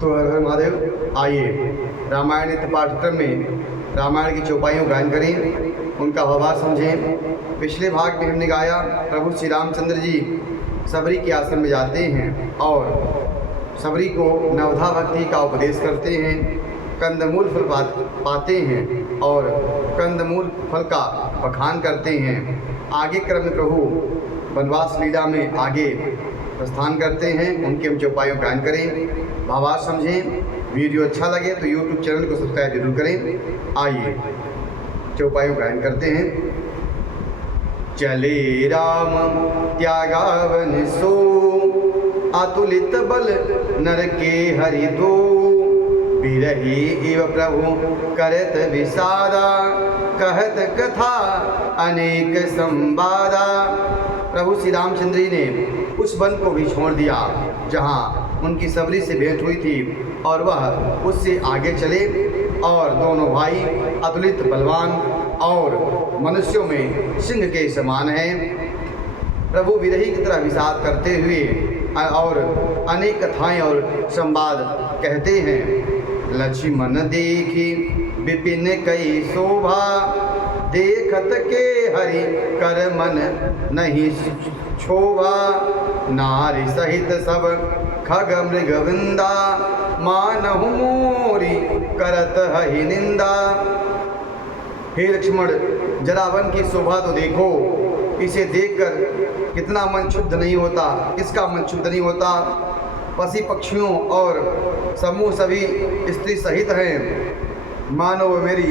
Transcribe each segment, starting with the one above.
तो हर हर महादेव। आइए रामायण इस पाठ्यक्रम में रामायण की चौपाइयों गायन करें, उनका भावार्थ समझें। पिछले भाग में हमने गाया प्रभु श्री रामचंद्र जी सबरी के आश्रम में जाते हैं और सबरी को नवधा भक्ति का उपदेश करते हैं, कंदमूल फल पाते हैं और कंदमूल फल का बखान करते हैं। आगे क्रम में प्रभु वनवास लीला में आगे प्रस्थान करते हैं, उनके हम चौपाइयों गायन करें, भावार्थ समझें। वीडियो अच्छा लगे तो यूट्यूब चैनल को सब्सक्राइब जरूर करें। आइए चौपाइयों गायन करते हैं। चले राम त्यागावन सो, अतुलित बल नर के हरि दो, बिरही इव प्रभु करत विषादा, कहत कथा अनेक संवादा। प्रभु श्री रामचंद्र जी ने उस वन को भी छोड़ दिया जहाँ उनकी सबरी से भेंट हुई थी और वह उससे आगे चले और दोनों भाई अतुलित बलवान और मनुष्यों में सिंह के समान हैं। प्रभु विरही की तरह विषाद करते हुए और अनेक कथाएं और संवाद कहते हैं। लक्ष्मण देखी विपिन कई शोभा, देखत के हरि कर मन नहीं क्षोभा, नारी सहित सब खग मृग वृंदा, मानहु मोरी करत हहि निंदा। हे लक्ष्मण, जरा वन की शोभा तो देखो, इसे देखकर कितना मन शुद्ध नहीं होता, किसका मन शुद्ध नहीं होता। पशु पक्षियों और समूह सभी स्त्री सहित हैं, मानो वो मेरी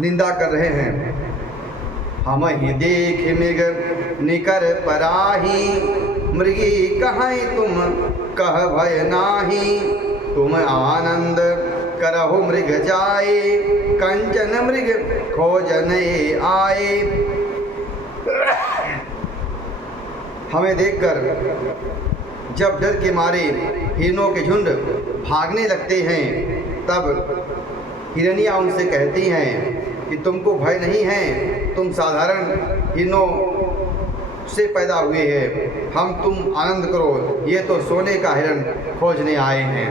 निंदा कर रहे हैं। हम ही देख मृग निकर पराही, मृगी कहाँ तुम कह भय नाही, तुम आनंद करहु मृग जाए, कंचन मृग खोजने आए। हमें देखकर जब डर के मारे हिरणों के झुंड भागने लगते हैं, तब हिरनियाँ उनसे कहती हैं कि तुमको भय नहीं है, तुम साधारण हिरणों से पैदा हुए हैं, हम तुम आनंद करो, ये तो सोने का हिरण खोजने आए हैं।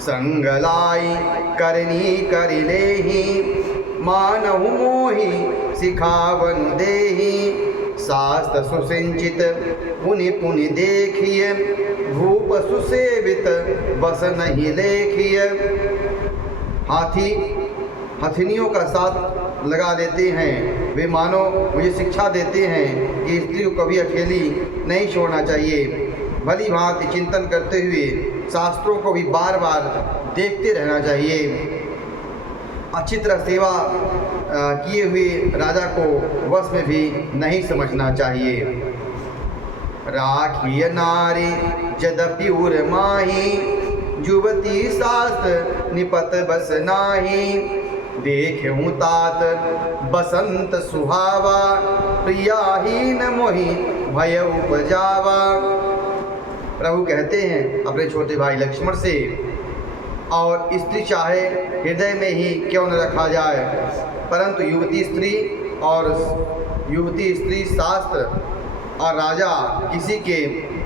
संगलाई करनी करिलेहि, मानहु मोहि सिखावन देहि, शास्त्र सुसिंचित पुनि पुनि देखिए, भूप सुसेवित बस नहीं लेखिए। हाथी हथिनियों का साथ लगा देते हैं, वे मानो मुझे शिक्षा देते हैं कि स्त्री को कभी अकेली नहीं छोड़ना चाहिए। भली भांति चिंतन करते हुए शास्त्रों को भी बार बार देखते रहना चाहिए। अच्छी तरह सेवा किए हुए राजा को वश में भी नहीं समझना चाहिए। राखिय नारी यद्यपि उर माही, युवती शास्त्र निपत बस नाही, देखूं तात बसंत सुहावा, प्रियाहीन मोहि भय उपजावा। प्रभु कहते हैं अपने छोटे भाई लक्ष्मण से, और स्त्री चाहे हृदय में ही क्यों न रखा जाए, परंतु युवती स्त्री शास्त्र और राजा किसी के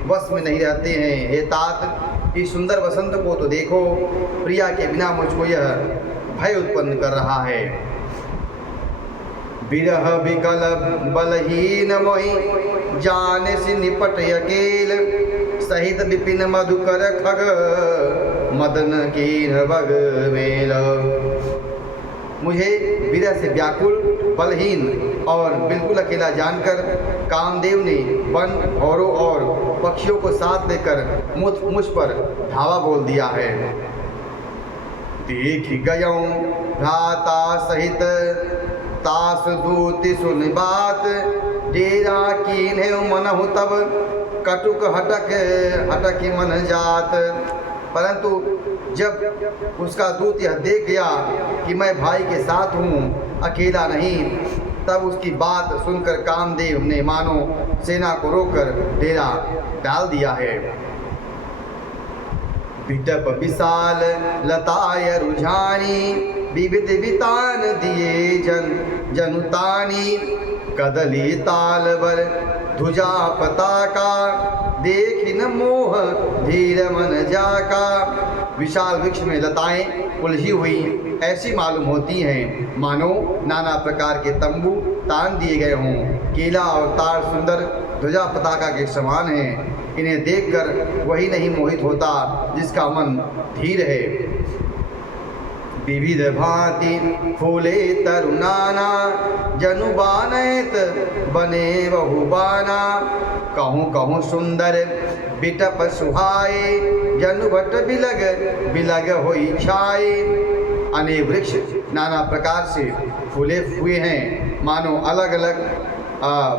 वश में नहीं रहते हैं। हे तात, इस सुंदर वसंत को तो देखो, प्रिया के बिना मुझको यह भय उत्पन्न कर रहा है। विरह विकल बलहीन मोहि, जाने से निपट अकेल, सहित विपिन मधुकर खग, मदन कीन बग मेल। मुझे विरह से व्याकुल, बलहीन और बिल्कुल अकेला जानकर कामदेव ने वन, भौरों और पक्षियों को साथ लेकर मुझ पर धावा बोल दिया है। देख गयऊं भ्राता सहित तास दूति सुन बात, डेरा कीन्हे मनहु तब कटुक हटक मन जात। परंतु जब उसका दूत यह देख गया कि मैं भाई के साथ हूँ, अकेला नहीं, तब उसकी बात सुनकर कामदेव ने मानो सेना को रोककर डेरा डाल दिया है। विटप विशाल लताय रुझानी, विविध वितान दिए जनुतानी, कदली ताल बर ध्वजा पताका, देखी न मोह धीर मन जाका। विशाल वृक्ष में लताएं उलझी हुई ऐसी मालूम होती हैं मानो नाना प्रकार के तंबू तान दिए गए हों। केला और ताड़ सुंदर ध्वजा पताका के समान हैं। इन्हें देखकर वही नहीं मोहित होता जिसका मन धीर है। विविध भांति फूले तरुनाना, जनु बानैत बने बहुबाना। कहूँ कहूँ सुंदर बिटप सुहाए, जनु भट बिलग बिलग होई छाए। अनेक वृक्ष नाना प्रकार से फूले हुए हैं मानो अलग अलग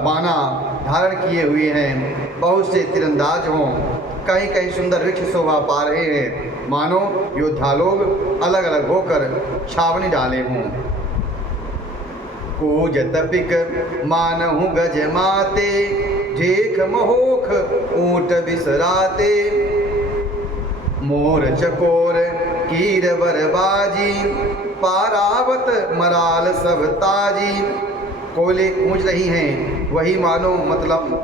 बाना धारण किए हुए हैं। बहुत से तीरंदाज हों, कहीं कहीं सुंदर वृक्ष शोभा पा रहे हैं मानो योद्धा लोग अलग अलग होकर छावनी डाले हों। कूजत पिक मानहु गज माते, जेख महोख ऊंट बिसराते। मोर चकोर कीर बरबाजी, पारावत मराल सब ताजी। कोयले गूंज रही हैं वही मानो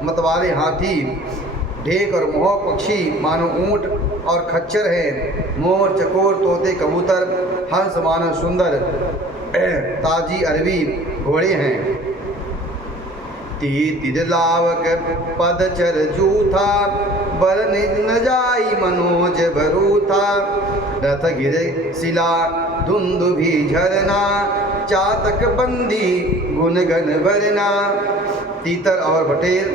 मतवाले हाथी, ढेक और मोहक पक्षी मानो ऊंट और खच्चर है। मोर चकोर तोते कबूतर, हंस मानो सुंदर ताजी अरबी घोड़े हैं। तीर लावक पदचर जूथा, बर न जाई मनोज बरूथा। रथ गिर शिला धुंदुभि झरना, चातक बंदी गुनगन वरना। तीतर और बटेर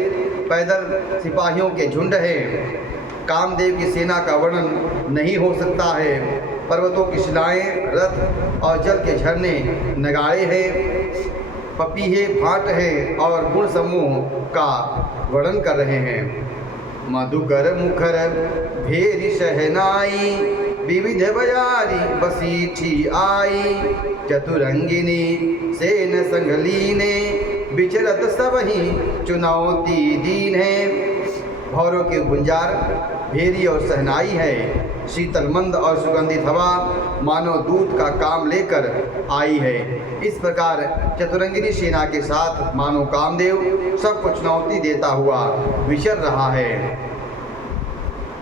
पैदल सिपाहियों के झुंड है। कामदेव की सेना का वर्णन नहीं हो सकता है। पर्वतों की शिलाएं, रथ और जल के झरने नगाड़े हैं। पपीहे भाट है और गुण समूह का वर्णन कर रहे हैं। मधुकर मुखर भेरी शहनाई, विविध बजारी बसीठी आई। चतुरंगिनी सेन संगलीने, विचरत सबही चुनौती दीन है। भौरों के गुंजार भेरी और सहनाई है। शीतल मंद और सुगंधित हवा मानो दूत का काम लेकर आई है। इस प्रकार चतुरंगिनी सेना के साथ मानो कामदेव सबको चुनौती देता हुआ विचर रहा है।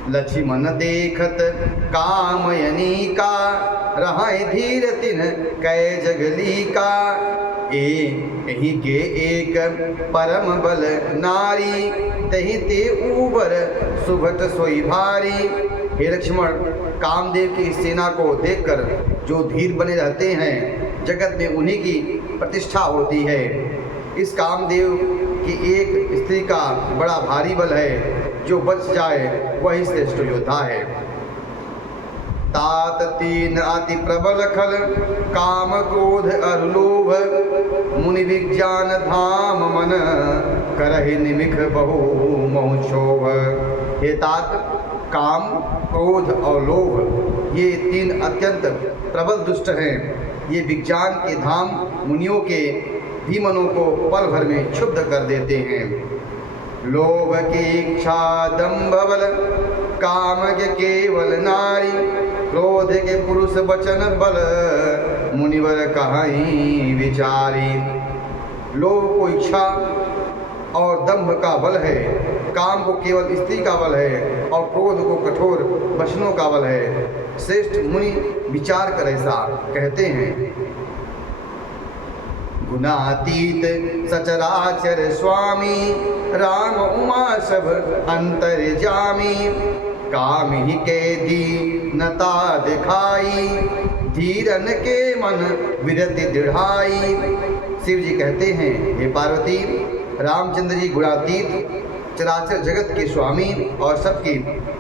लक्ष्मण देखत कामयनी का, रहाय धीर तिन कै जगली का। एहि के एक परम बल नारी, तहि ते ऊबर सुभट सोई भारी। हे लक्ष्मण, कामदेव की इस सेना को देखकर जो धीर बने रहते हैं जगत में उन्हीं की प्रतिष्ठा होती है। इस कामदेव की एक स्त्री का बड़ा भारी बल है, जो बच जाए वही श्रेष्ठ योद्धा है। तात तीन अति प्रबल खल, काम क्रोध अरु लोभ। मुनि विज्ञान धाम मन, करहि निमिख बहु मोह क्षोभ। हे तात, काम क्रोध और लोभ ये तीन अत्यंत प्रबल दुष्ट हैं। ये विज्ञान के धाम मुनियों के भी मनों को पल भर में क्षुब्ध कर देते हैं। लोभ की इच्छा दंभ बल, काम के केवल नारी। क्रोध के पुरुष वचन बल, मुनिवर कहीं विचारी। लोभ को इच्छा और दंभ का बल है, काम को केवल स्त्री का बल है और क्रोध को कठोर वचनों का बल है। श्रेष्ठ मुनि विचार कर ऐसा कहते हैं। गुणातीत सचराचर स्वामी, राम उमा सब अंतर्जामी। काम ही के दीनता दिखाई, धीरन के मन विरति दृढ़ाई। शिव जी कहते हैं, हे पार्वती, रामचंद्र जी गुणातीत चराचर जगत के स्वामी और सबकी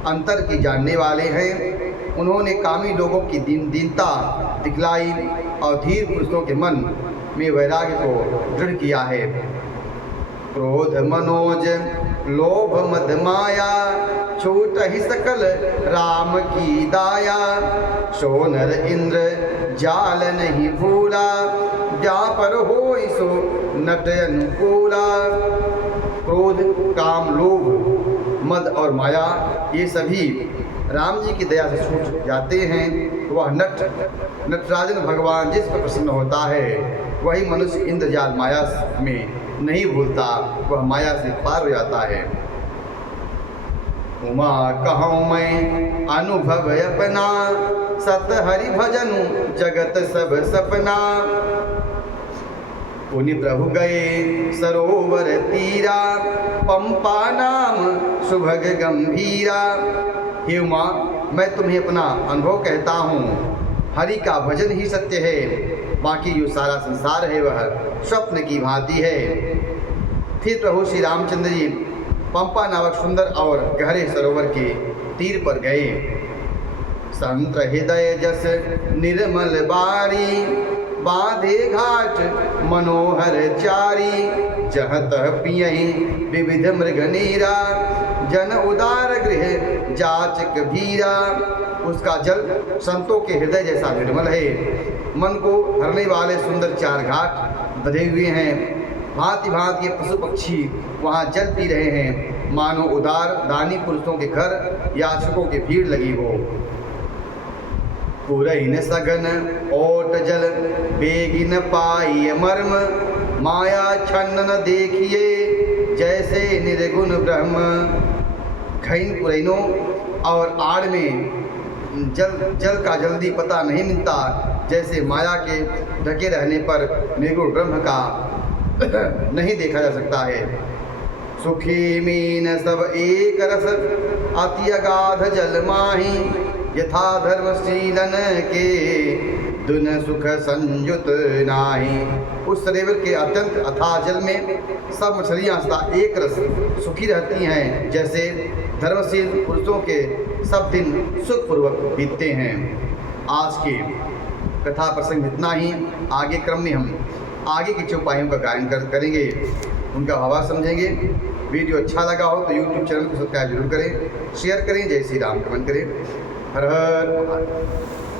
अंतर की जानने वाले हैं। उन्होंने कामी लोगों की दीनता दिखलाई और धीर पुरुषों के मन में वैराग्य को दृढ़ किया है। क्रोध मनोज लोभ मद माया, छूट ही सकल राम की दाया। सोनर इंद्र जाल नहीं भूला, जा पर होई सो नट अनुकूला। क्रोध, काम, लोभ, मद और माया ये सभी राम जी की दया से छूट जाते हैं। वह नटराजन भगवान जिस पर प्रसन्न होता है वही मनुष्य इंद्रजाल माया में नहीं भूलता, वह माया से पार हो जाता है। उमा कहूँ मैं अनुभव अपना, सत हरि भजनु जगत सब सपना। पुनि प्रभु गए सरोवर तीरा, पंपा नाम सुभग गंभीरा। हे उमा, मैं तुम्हें अपना अनुभव कहता हूँ, हरि का भजन ही सत्य है, बाकी जो सारा संसार है वह स्वप्न की भांति है। फिर प्रभु श्री रामचंद्र जी पंपा नामक सुंदर और गहरे सरोवर के तीर पर गए। संत हृदय जस निर्मल बारी, बांधे घाट मनोहर चारी। जह तह पियहि विविध मृग नीरा, जन उदार गृह जाचक भीरा। उसका जल संतों के हृदय जैसा निर्मल है, मन को हरने वाले सुंदर 4 घाट बधे हुए हैं। भांति भांति के पशु पक्षी वहाँ जल पी रहे हैं, मानो उदार दानी पुरुषों के घर याचकों की भीड़ लगी हो। पुरहिन सघन ओट जल बेगिन पाई मर्म, माया छन्न न देखिए जैसे निर्गुण ब्रह्म। खैन पुरैनों और आड़ में जल का जल्दी पता नहीं मिलता, जैसे माया के ढके रहने पर निर्गुण ब्रह्म का नहीं देखा जा सकता है। सुखी मीन सब एक रस, अति अगाध जल माही। यथा धर्मशीलन के दुन सुख संयुत नाही। उस सरोवर के अत्यंत अथाह जल में सब मछलियाँ सदा एक रस सुखी रहती हैं, जैसे धर्मशील पुरुषों के सब दिन सुखपूर्वक बीतते हैं। आज की कथा प्रसंग इतना ही। आगे क्रम में हम आगे की चौपाइयों का गायन करेंगे, उनका भाव समझेंगे। वीडियो अच्छा लगा हो तो यूट्यूब चैनल को सब्सक्राइब जरूर करें, शेयर करें। जय श्री राम, कमेंट करें। हर हर महादेव।